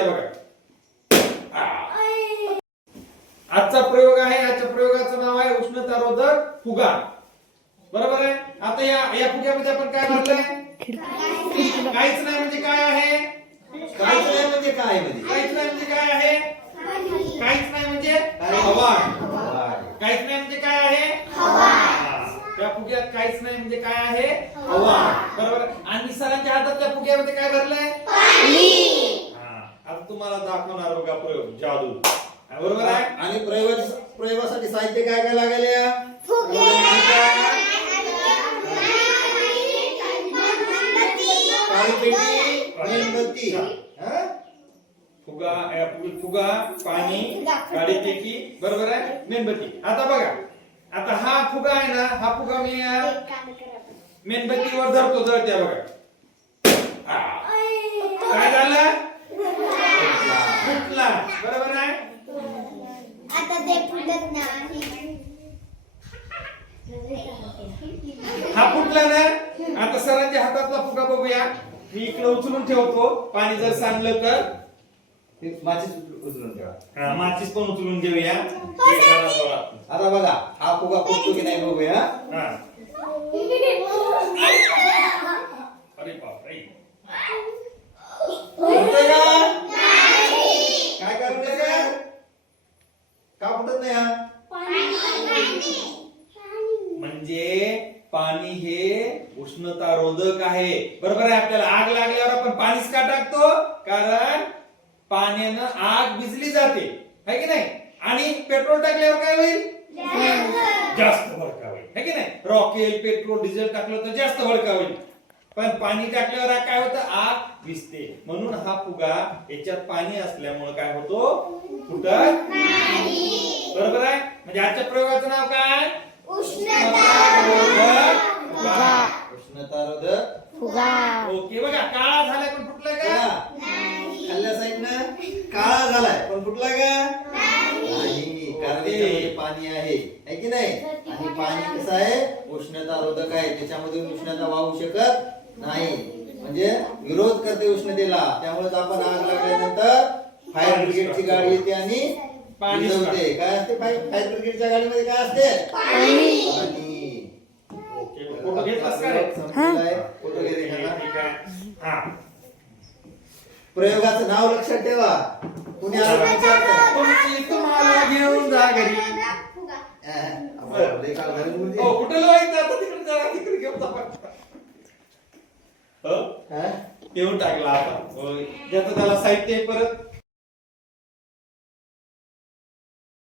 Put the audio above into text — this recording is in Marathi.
बघा आजचा प्रयोग आहे. आजच्या प्रयोगाचं नाव आहे उष्णतारोधक फुगा. बरोबर आहे. आता या फुग्यामध्ये आपण काय भरलंय? काहीच नाही म्हणजे काय आहे? काहीच नाही म्हणजे काय म्हणजे काहीच नाही म्हणजे काय आहे? काहीच नाही म्हणजे हवा. काहीच नाही म्हणजे काय आहे? हवा. त्या फुग्यात काहीच नाही म्हणजे काय आहे? हवा. बरोबर. आणि सरांच्या हातातल्या फुग्यामध्ये काय भरलंय? पाणी. आता तुम्हाला दाखवणार बघा प्रयोग जादू. बरोबर आहे. आणि प्रयोगासाठी साहित्य काय काय लागेल? मेणबत्ती, फुगा, पाणी, काळी पेटी, बरोबर आहे. मेणबत्ती. आता बघा, आता हा फुगा आहे ना, हा फुगा मी मेणबत्तीवर धरतो, जळत्या बघा. काय झालं? फुटला. बरोबर आहे. आता ते फुटत नाही. हा फुटला ना. आता सरांच्या हातातला फुगा बघूया. मी इकडे उचलून ठेवतो. पाणी जर सांडलं तर माचीस उचलून ठेवा. माचीस पण उचलून घेऊया. आता बघा हा फुगा फुटतो की नाही बघूया. अरे बापरे. फुटतंय का? काय करतोय का फुटत नाही हा? म्हणजे पाणी हे उष्णतारोधक आहे. बरोबर आहे. आपल्याला आग लागल्यावर आपण पाणीच का टाकतो? कारण पाण्यानं आग भिजली जाते, है की नाही. आणि पेट्रोल टाकल्यावर काय होईल? जास्त भडका होईल, है की नाही. रॉकेल, पेट्रोल, डिझेल टाकलं तर जास्त भडका होईल. पण पाणी टाकल्यावर काय होतं? आग भिजते. म्हणून हा फुगा याच्यात पाणी असल्यामुळे काय होतो? फुटत नाही. बरोबर आहे. म्हणजे आजच्या प्रयोगाचं नाव काय? उष्णतारोधक फुगा. ओके. बघा काळा झालाय पण फुटलाय का? खाल्ल्या साईडनं काळा झालाय पण फुटला का? नाही. कारण त्याच्यामध्ये पाणी आहे की नाही. आणि पाणी कसं आहे? उष्णतारोधक आहे. त्याच्यामध्ये उष्णता वाहू शकत नाही. म्हणजे विरोध करते उष्णतेला. त्यामुळे आपण आग लागल्यानंतर फायर ब्रिगेडची गाडी येते आणि पाणी विझवते. काय असते फायर ब्रिगेडच्या गाडीमध्ये? काय असते? पाणी. फोटो घेतलास का रे? फोटो घेते का? ठीक आहे. हा. प्रयोगाचं नाव लक्षात ठेवा. कुणी आलं विचारतं. तुमची तुम्हाला घेऊन जा घरी. हो कुठे लावायचं आता? तिकडे जरा तिकडे घेऊन जा. हो? घेऊन टाकला आता. ज्याचं त्याला साहित्य परत